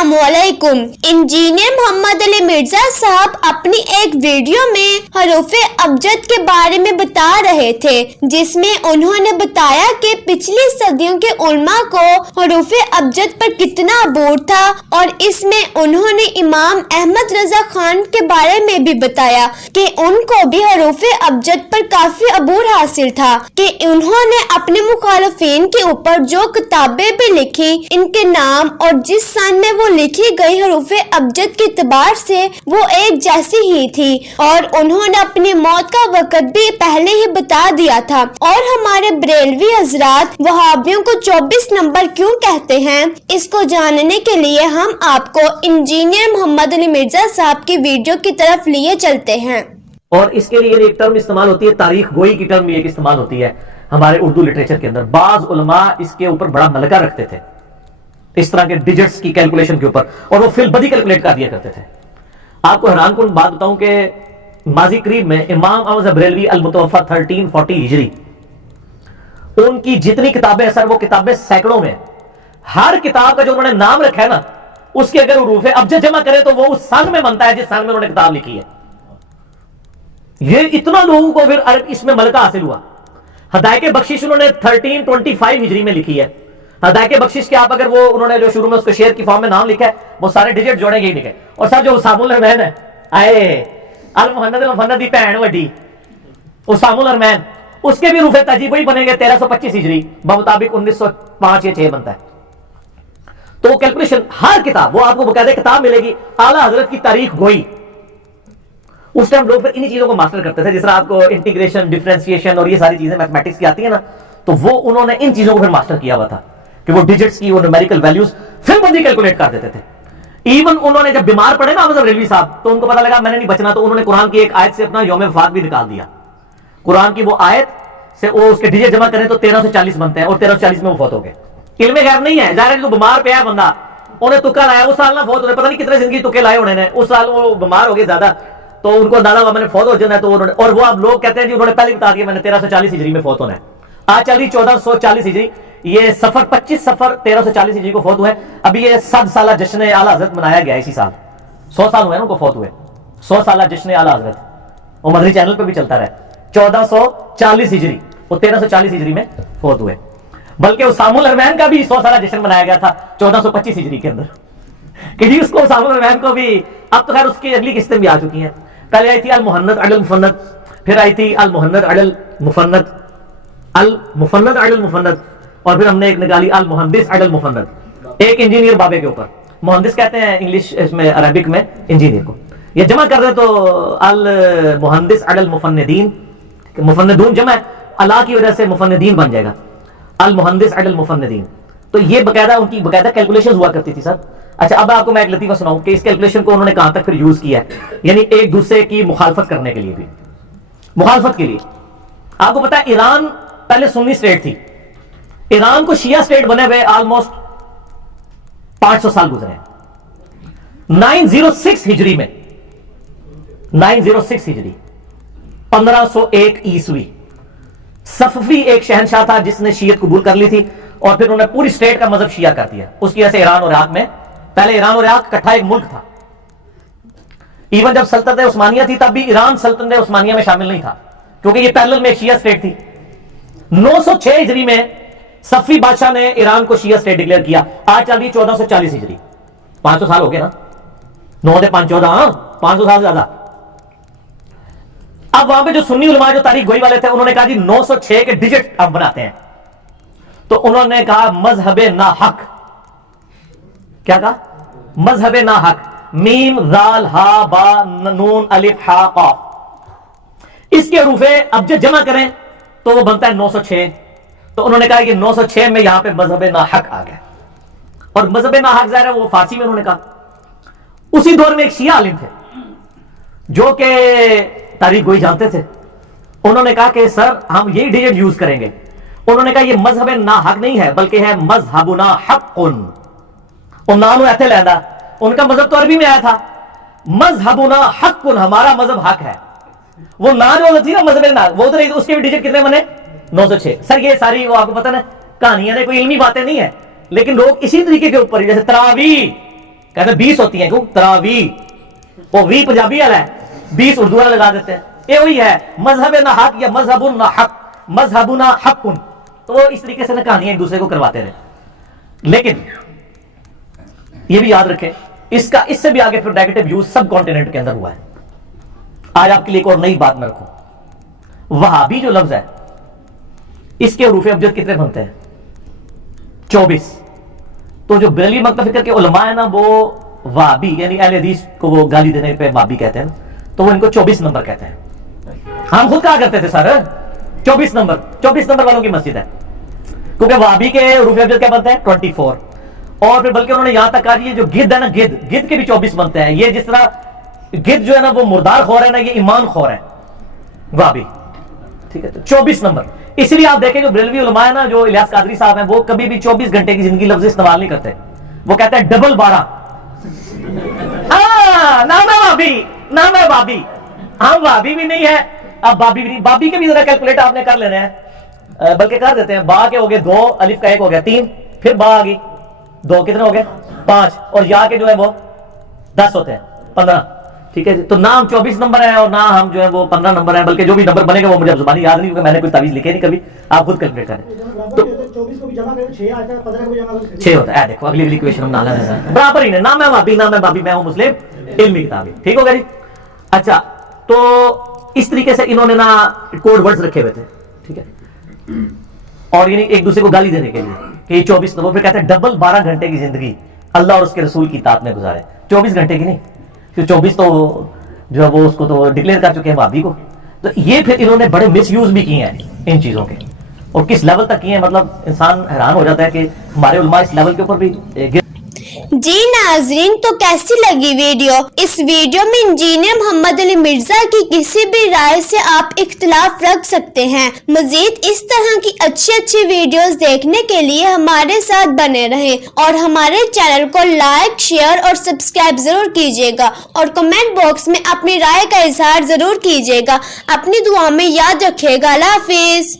अस्सलामुअलैकुम। इंजीनियर मोहम्मद अली मिर्जा साहब अपनी एक वीडियो में हरूफे अबजद के बारे में बता रहे थे, जिसमें उन्होंने बताया कि पिछली सदियों के उलमा को हरूफे अबजद पर कितना अबूर था, और इसमें उन्होंने इमाम अहमद रजा खान के बारे में भी बताया कि उनको भी हरूफे अबजद पर काफी अबूर हासिल था कि उन्होंने अपने मुखालफिन के ऊपर जो किताबें भी लिखी, इनके नाम और जिस सन में वो लिखी गई हरूफे अबजद के एतबार से वो एक जैसी ही थी, और उन्होंने अपनी मौत का वक्त भी पहले ही बता दिया था। और हमारे बरेलवी हजरात वहाबियों को 24 नंबर क्यों कहते हैं, इसको जानने के लिए हम आपको इंजीनियर मोहम्मद अली मिर्जा साहब की वीडियो की तरफ लिए चलते हैं। और इसके लिए एक टर्म इस्तेमाल होती है, तारीख गोई की टर्म एक इस्तेमाल होती है हमारे उर्दू लिटरेचर के अंदर। बाज उलमा इसके ऊपर बड़ा मलका रखते थे, इस तरह के डिजिट्स की कैलकुलेशन के ऊपर, और वो फिलबदी कैलकुलेट कर दिया करते थे। आपको हैरान कुन बात बताऊं कि माजी करीब में इमाम अहमद बरेलवी अल मुतवफ़ा 1340 हिजरी, उनकी जितनी किताबें हैं सर, वो किताबें सैकड़ों में। हर किताब का जो उन्होंने नाम रखा है ना, उसके अगर हुरूफ़े अबजद जमा करें तो वो उस सन में बनता है जिस सन में उन्होंने किताब लिखी है। ये इतना लोगों को फिर अरब इसमें मलका हासिल हुआ। हदायके बख्शिश उन्होंने 1325 हिजरी में लिखी है। हदायके बख्शिश के आप अगर वो उन्होंने जो शुरू में उसको शेयर की फॉर्म में नाम लिखा है, वो सारे डिजिट जोड़ेंगे ही लिखे। और सर जो उसामुल रहमान है, आए अल मुहन्नद दी भैन वड्डी उसामुल रहमान, उसके भी रूफे तजीब वही बनेंगे 1325 हिजरी मुताबिक 1905 या 6 बनता है। तो कैलकुलेशन हर किताब, वो आपको बकायदे किताब मिलेगी आला हजरत की तारीख गोई। उस टाइम लोग फिर इन्हीं चीजों को मास्टर करते थे, जिस तरह आपको इंटीग्रेशन, डिफरेंशिएशन और ये सारी चीजें मैथमेटिक्स की आती है ना, तो वो उन्होंने इन चीजों को फिर मास्टर किया हुआ था कि वो डिजिट्स की, वो न्यूमेरिकल वैल्यूज फिर बंदी कैलकुलेट कर देते थे। इवन उन्होंने जब बीमार पड़े ना मतलब रेलवी साहब, तो उनको पता लगा मैंने नहीं बचना, तो उन्होंने कुरान की एक आयत से अपना यौम वफात भी निकाल दिया। कुरान की वो आयत से वो उसके डिजिट जमा करें तो 1340 बनते हैं, और 1340 में वो फौत हो गए। इल्मे गैब नहीं है, जाहिर है जो बीमार पे है बंदा, उन्हें तुक्का लाया, उस साल ना फौत होने, पता नहीं कितने जिंदगी तुक्के लाए उन्होंने, उस साल वो बीमार हो गए ज्यादा, तो उनको अंदाजा हुआ मैंने फौत हो जाना है, तो उन्होंने, और वो अब लोग कहते हैं जी उन्होंने पहले बता दिया मैंने 1340 हिजरी में फौत होना है। आज चल रही 1440 हिजरी, ये सफर 25 सफर 1340 हिजरी को फौत हुए। अभी ये 100 साला जश्न आला हजरत मनाया गया इसी साल, 100 साल हुए उनको फौत हुए, 100 साला जश्न आला हजरत, वो मदरी चैनल पे भी चलता रहा। 1440 हिजरी, वो 1340 हिजरी में फौत हुए। बल्कि उसामुल रहमान का भी 100 साला जश्न मनाया गया था 1425 हिजरी के अंदर, कि उसको उसामुल रहमान को भी, अब तो खैर उसकी अगली किस्तें भी आ चुकी हैं। पहले आई थी अल मुहन्नद अल मुफन्नद, फिर आई थी अल मुहन्नद अल मुफन्नद, अल मुफन्नद अल मुफन्नद, और फिर हमने एक निकाली अल मुहंदिस अल मुफन्नद। एक इंजीनियर बाबे के ऊपर, मुहंदिस कहते हैं इंग्लिश इसमें अरबिक में इंजीनियर को, ये जमा कर दे तो अल मुहंदिस अल मुफन्नदीन, मुफन्नदून जमा है, अला की वजह से मुफन्नदीन बन जाएगा, अल मुहंदिस अल मुफन्नदीन। तो ये बकायदा उनकी बकायदा कैलकुलेशन हुआ करती थी सर। अच्छा, अब आपको मैं एक लतीफा सुनाऊं कि इस कैलकुलेशन को उन्होंने कहां तक फिर यूज किया है, यानी एक दूसरे की मुखालफत करने के लिए भी, मुखालफत के लिए। आपको पता है ईरान पहले सुन्नी स्टेट थी, ईरान को शिया स्टेट बने हुए ऑलमोस्ट 500 साल गुजरे। 906 हिजरी में, 906 हिजरी 1501 ईस्वी, सफवी एक शहनशाह था जिसने शियत कबूल कर ली थी, और फिर उन्होंने पूरी स्टेट का मजहब शिया कर दिया। उसकी वजह से ईरान और इराक में, पहले ईरान और इराक इकट्ठा एक मुल्क था। इवन जब सल्तनत उस्मानिया थी तब भी ईरान सल्तनत उस्मानिया में शामिल नहीं था, क्योंकि ये पैरेलल में एक शिया स्टेट थी। 906 हिजरी में सफी बादशाह ने ईरान को शिया स्टेट डिक्लेयर किया। आज चल रही 1440 हिजरी, 500 साल हो गए ना, 9 5 14, 500 साल ज्यादा। अब वहां पे जो सुन्नी उलमा जो तारीख गोई वाले थे, उन्होंने कहा जी 906 के डिजिट अब बनाते हैं। तो उन्होंने कहा मजहबे ना हक, क्या कहा? मजहबे ना हक, मीम जाल हा बा नून अलिफ हा काफ, इसके रूफे अब जो जमा करें तो वो बनता है 906। तो उन्होंने कहा कि 906 में यहां पे मजहबे ना हक आ गया, और मजहबे ना हक ज़ाहिर है वो फारसी में उन्होंने कहा। उसी दौर में एक शिया आलिम थे जो कि तारीख गोई जानते थे, उन्होंने कहा कि सर हम यही डिजिट यूज करेंगे। उन्होंने कहा ये मजहब ना हक नहीं है, बल्कि है मजहबुना हक़्क़ुन। नाम ऐसे लैंदा, उनका मजहब तो अरबी में आया था, मजहबुना हक़्क़ुन, हमारा मजहब हक है। वो ना जो थी ना मजहब ना, वो उधर उसके भी डिजिट कितने बने? 906। सर ये सारी वो आपको पता ना कहानियां ने, कोई इल्मी बातें नहीं है, लेकिन लोग इसी तरीके के ऊपर, जैसे तरावी कहते 20 होती हैं, क्यों? तरावी, वो वी पंजाबी वाला है, 20 उर्दू वाला लगा देते हैं। ये वही है मजहब ना हक या मजहबुन ना हक, मजहबुना हकुन, तो वो इस तरीके से ना कहानियां एक दूसरे को करवाते रहे। लेकिन ये भी याद रखें, इसका इससे भी आगे फिर नेगेटिव यूज सब कॉन्टिनेंट के अंदर हुआ है। आज आपके लिए एक और नई बात मैं रखूं, वहाबी जो लफ्ज है इसके हरूफ अबजद कितने बनते हैं? 24। तो जो बरेलवी मकतब फिक्र के उलमा है ना, वो वहाबी यानी अहले हदीस को वो गाली देने पे वहाबी कहते हैं, तो वो इनको 24 नंबर कहते हैं। हम खुद कहा करते थे सर 24 नंबर वालों की मस्जिद है, क्योंकि वहाबी के हरूफ अबजद क्या बनते हैं? 24। और फिर बल्कि उन्होंने यहां तक कहा ये जो गिद्ध है ना, गिद्ध के भी 24 बनते हैं। ये जिस तरह गिद्ध जो है ना वो मुर्दार खौर है ना, ये ईमान खौर है वहाबी, ठीक है? तो 24 नंबर। इसलिए आप देखें जो बरेलवी उलमा है ना, जो इलियास कादरी साहब हैं, वो कभी भी 24 घंटे की जिंदगी लफ्ज इस्तेमाल नहीं करते। वो कहते हैं डबल 12। नाम है वाबी, नाम है वाबी। हम वाबी भी नहीं है, अब बाबी भी नहीं। बाबी के भी जरा कैलकुलेट आपने कर लेने हैं, बल्कि कर देते हैं। बा के हो गए 2, अलिफ का 1 हो गया 3, फिर बा आ गई 2, कितने हो गए? 5, और या के जो है वो 10 होते हैं, 15, ठीक है जी। तो ना हम 24 नंबर है और ना हम जो है वो 15 नंबर है, बल्कि जो भी नंबर बनेगा वो मुझे जुबानी याद नहीं, क्योंकि मैंने कोई तावीज लिखे नहीं कभी, आप खुद कैलकुलेट करें। तो 24 को भी जमा करें 6 आता है, 15 को भी जमा करें 6 होता है। देखो अगली इक्वेशन हम नाला है बराबर ही ना, मैं वाबी ना मैं बाबी, मैं हूं मुस्लिम, इल्मी किताबी, ठीक हो गया जी। अच्छा, तो इस तरीके से इन्होंने ना कोड वर्ड्स रखे हुए थे, ठीक है, और यानी एक दूसरे को गाली देने के लिए कि ये 24 नंबर। फिर कहते हैं डबल 12 घंटे की जिंदगी अल्लाह और उसके रसूल की इताअत में गुजारे। 24 घंटे की नहीं, क्योंकि 24 तो जो है वो उसको तो डिक्लेयर कर चुके हैं भाभी को। तो ये फिर इन्होंने बड़े मिस यूज भी किए हैं इन चीजों के, और किस लेवल तक किए हैं, मतलब इंसान हैरान हो जाता है कि हमारे उलमा इस लेवल के ऊपर भी जी नाजरीन, तो कैसी लगी वीडियो? इस वीडियो में इंजीनियर मोहम्मद अली मिर्जा की किसी भी राय से आप इख्तिलाफ रख सकते हैं। मजीद इस तरह की अच्छी वीडियोस देखने के लिए हमारे साथ बने रहें और हमारे चैनल को लाइक, शेयर और सब्सक्राइब जरूर कीजिएगा, और कमेंट बॉक्स में अपनी राय का इजहार जरूर कीजिएगा। अपनी दुआ में याद रखिएगा। अल्लाह हाफिज।